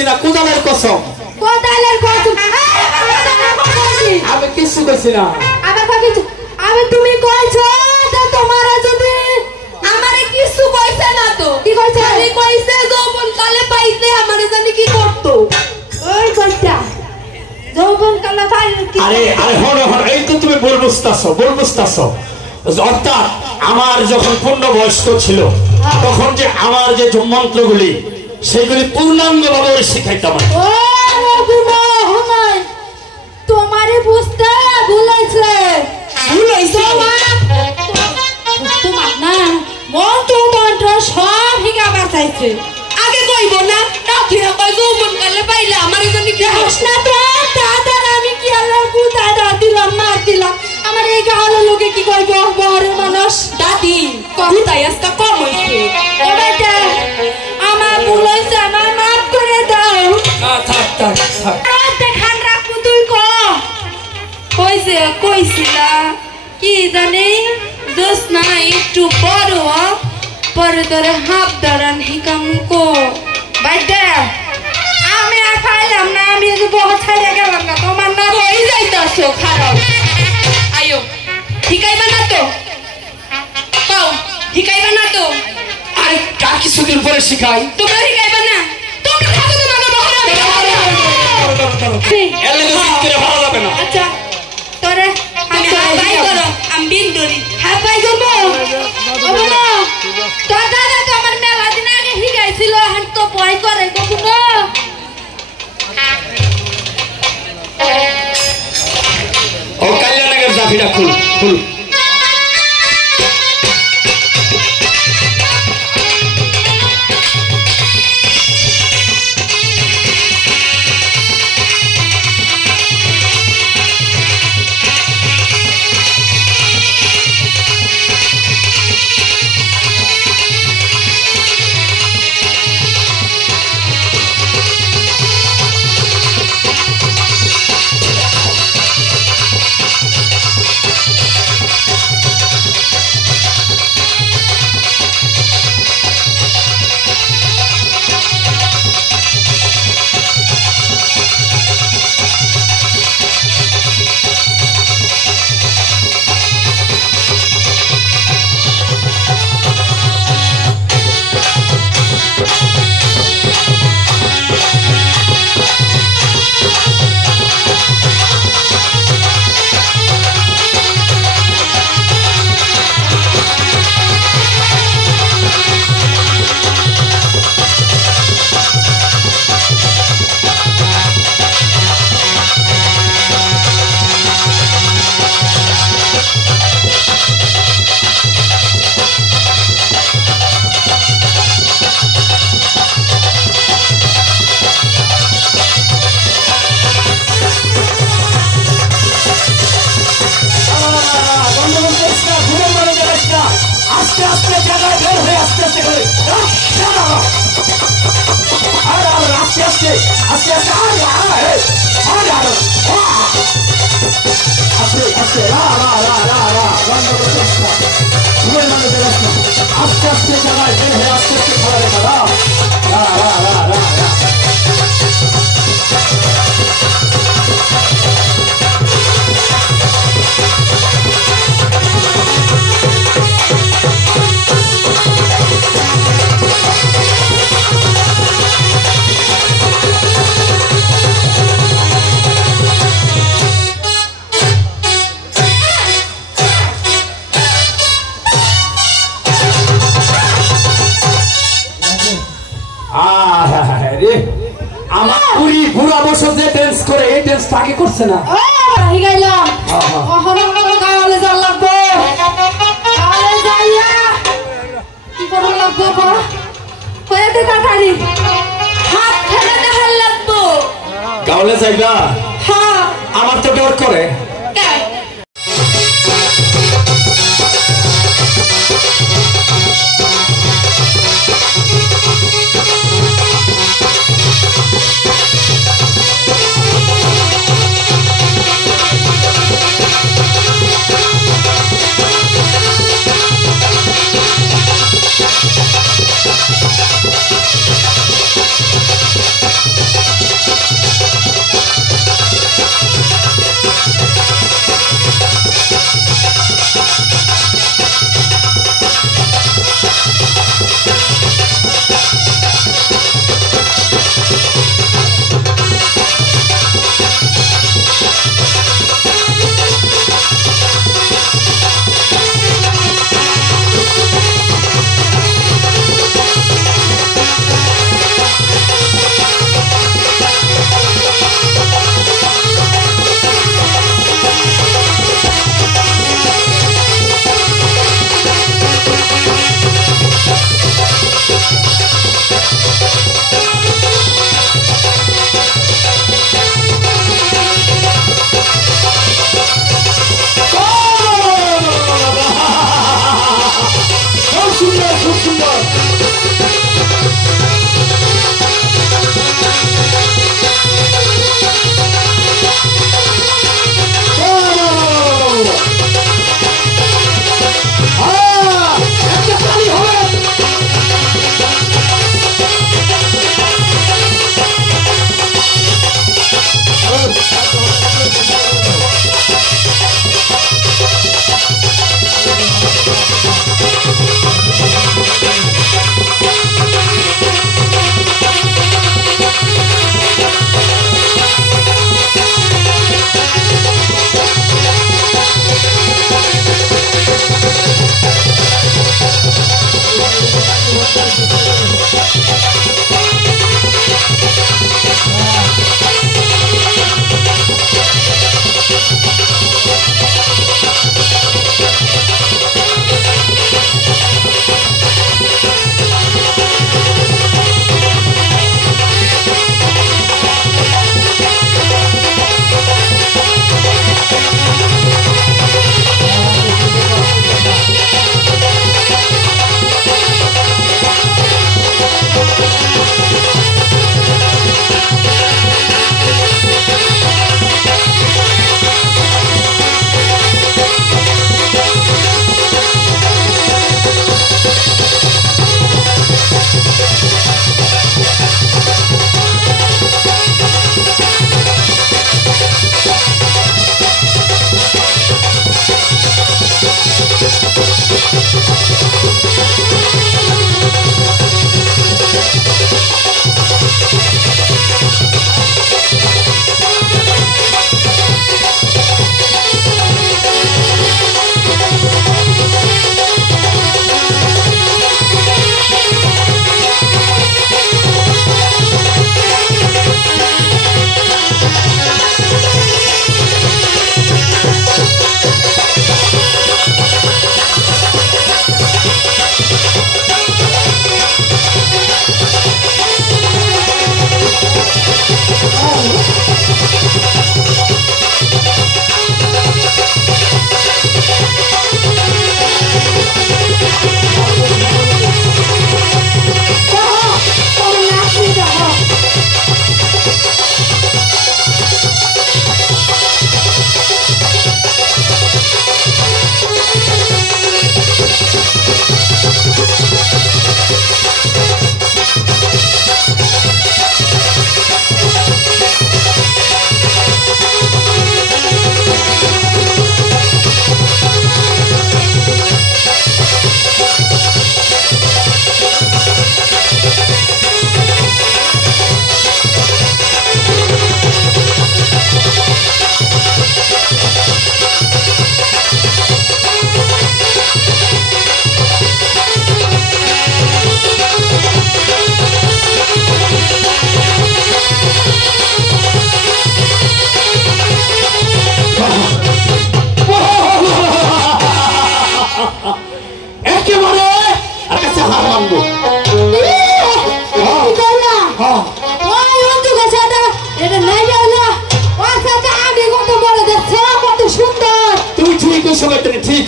কইছি না কোদালের কসম কোদালের কসম আমি কিছু কইছি না আবার কইছো আমি তুমি কইছো যে তোমারে যদি আমারে কিছু কইছে না তো কি কইছে খালি কইছে যৌবন কালে পাইতে আমারে জানি কি করতো ওই কইতা যৌবন কালে পাইলে কি আরে আরে হনো হনো এই তো তুমি বল বুঝতাছো অর্থাৎ আমার যখন পূর্ণ বয়স্ক ছিল তখন যে আমার যে মন্ত্রগুলি সেগুলি পূর্ণাঙ্গভাবে শিখাইতাম ও গুনা হনাই তোমারে বুঝতে ভুলাইছে তোমার না মন্ত্র সব হিগাবার চাইছে আগে কইব না তুই কই যৌবন কালে পাইলে আমারে জানি কি হাস না তো দাদা আমি কি আল্লাহ বুঝাইরা দিলাম মার দিলাম আমার এই গালে লোকে কি কইব বড় মানুষ দাদি কহুতাই আজকে কম হইছে এবারে আমার ভুল হইছে আমার মাফ করে দাও না থাক দেখান রাখবো তুই কইছিলা কি জানি দোষ না একটু বড় পরে ধরে হাফ দাঁড়ান হিকামুকো বাইদে আমি আর খাইলাম না আমি যে বহুত ছাইড়ে গেলাম না তোমার না হয়ে যাইতাছো খারাপ আয়ো ঠিকাইবা না তো পাও ঠিকাইবা না তো আরে কার কিছুদিন পরে শিখাই তোমরা ঠিকাইবা না তোমরা থাকো তোমাকে ভালো যাবে না আচ্ছা তোরে আমি হাবাই করো আমি বিন্দুরি হাবাই করব ওবো না তোর দাদা তো আমার মেলা দিন আগে শিখাইছিল এখন তো ভয় করে গো না ও কল্যাণের জাফিটা খুল আমার পুরি বুড়া বছর যে ডান্স করে এই ডান্স তাকে করছে না গেলাম গাওয়ালে যাওয়া লাগবে গাওয়ালে যাইয়া কি করবো লাগবো কয়েকটা তাড়াতাড়ি হাত ফেলে দেখার লাগবো গাওয়ালে যাইবা হ্যাঁ আমার তো ডর করে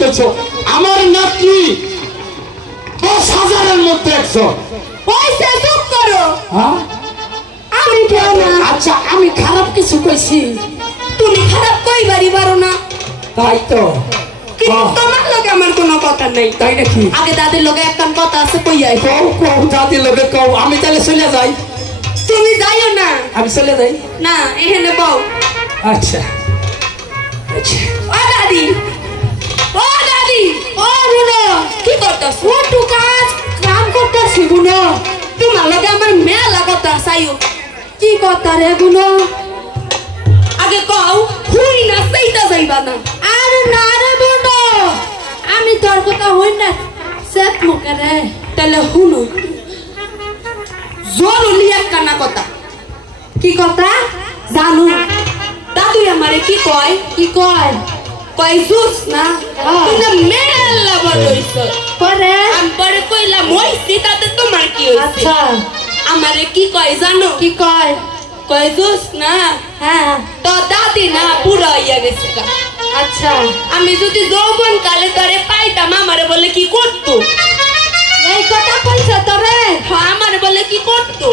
শিখেছো। আমার নাতি 10,000-এর মধ্যে একজন। পয়সা চুপ করো। হ্যাঁ আমি কেন না? আচ্ছা আমি খারাপ কিছু কইছি? তুমি খারাপ কইবারই পারো না। তাই তো। কিন্তু তোমার লগে আমার কোনো কথা নাই। তাই নাকি? আগে দাদির লগে একখান কথা আছে কইয়াই। কও কও দাদি লোকে কও, আমি তাহলে চলে যাই। তুমি যাইও না। আমি চলে যাই। না এখানে বউ। আচ্ছা আচ্ছা। ও দাদি, ও দাদি, ও বুনো, কি করতাছ? ও টু কাম করতাছি বুনো। তোমার লগে আমার মেলা কথা চাইও। কি কথা রে বুনো? আগে কও, হুই না সেইটা যাইবা না। আরে না রে বুনো, আমি তোর কথা হই না সেট মুখে রে। তাহলে হুনো জরুরি একখানা কথা। কি কথা জানো? দাদু আমারে কি কয়? কি কয়? কয় জুস না তুই না মেলা বড় হইছ পরে আমি পরে কইলাম হইছি তাতে তোমার কি হইছে? আচ্ছা আমারে কি কয় জানো? কি কয়? কয় জুস না হ্যাঁ তো দাদি না পুরা হইয়া গেছে। আচ্ছা আমি যদি যৌবন কালে ধরে পাইতাম আমারে বলে কি করতো? এই কথা কইছ তোরে? হ্যাঁ আমারে বলে কি করতো?